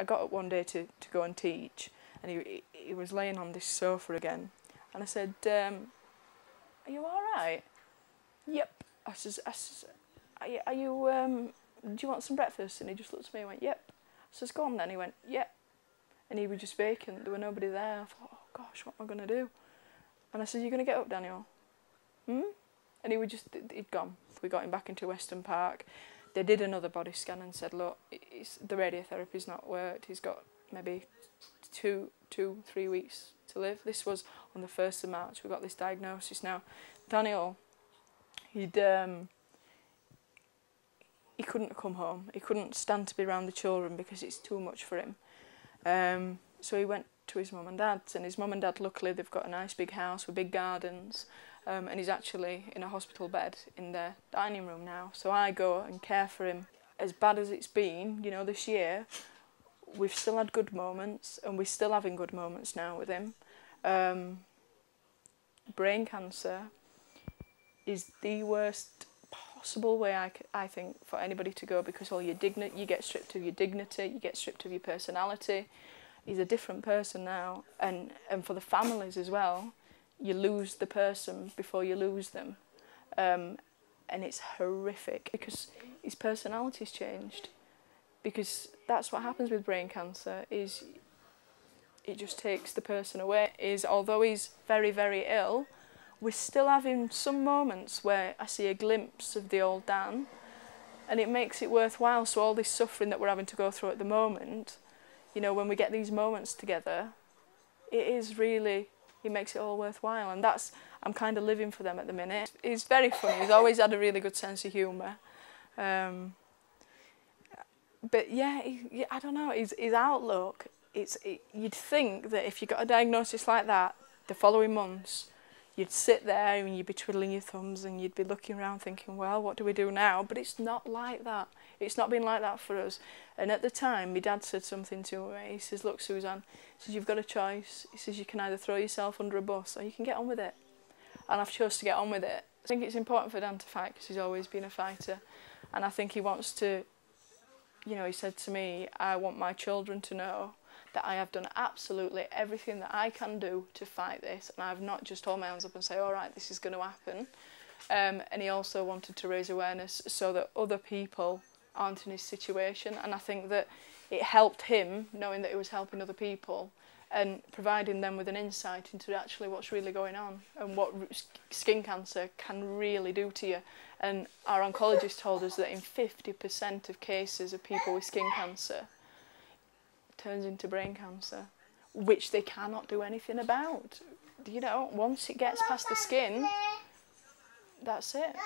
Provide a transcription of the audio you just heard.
I got up one day to go and teach, and he was laying on this sofa again, and I said, "Are you all right?" "Yep." I says, are you do you want some breakfast? And he just looked at me and went, "Yep." I says, "Go on then." He went, "Yep." And he was just vacant. There were nobody there. I thought, oh gosh, what am I going to do? And I said, "You going to get up, Daniel?" "Hmm?" And he'd gone. We got him back into Western Park. They did another body scan and said, look, the radiotherapy's not worked. He's got maybe 2-3 weeks to live. This was on the 1st of March. We got this diagnosis. Now, Daniel, he couldn't come home. He couldn't stand to be around the children because it's too much for him. So he went to his mum and dad's, and his mum and dad, luckily, they've got a nice big house with big gardens, and he's actually in a hospital bed in their dining room now. So I go and care for him. As bad as it's been, you know, this year, we've still had good moments, and we're still having good moments now with him. Brain cancer is the worst possible way I think for anybody to go, because all your you get stripped of your dignity, you get stripped of your personality. He's a different person now, and for the families as well, you lose the person before you lose them, and it's horrific because his personality's changed, because that's what happens with brain cancer, is it just takes the person away. Although he's very, very ill, we're still having some moments where I see a glimpse of the old Dan, and it makes it worthwhile. So all this suffering that we're having to go through at the moment, you know, when we get these moments together, it makes it all worthwhile, and I'm kind of living for them at the minute. He's very funny. He's always had a really good sense of humour. But yeah, I don't know, his outlook, you'd think that if you got a diagnosis like that, the following months, you'd sit there and you'd be twiddling your thumbs and you'd be looking around thinking, well, what do we do now? But it's not like that. It's not been like that for us. And at the time, my dad said something to me. He says, look, Suzanne, he says, you've got a choice. He says, you can either throw yourself under a bus or you can get on with it. And I've chose to get on with it. I think it's important for Dan to fight because he's always been a fighter. And I think he wants to, you know, he said to me, I want my children to know that I have done absolutely everything that I can do to fight this, and I've not just hold my hands up and say, all right, this is going to happen. And he also wanted to raise awareness so that other people aren't in his situation, and I think that it helped him knowing that he was helping other people and providing them with an insight into actually what's really going on and what skin cancer can really do to you. And our oncologist told us that in 50% of cases of people with skin cancer, turns into brain cancer, which they cannot do anything about. You know, once it gets past the skin, that's it.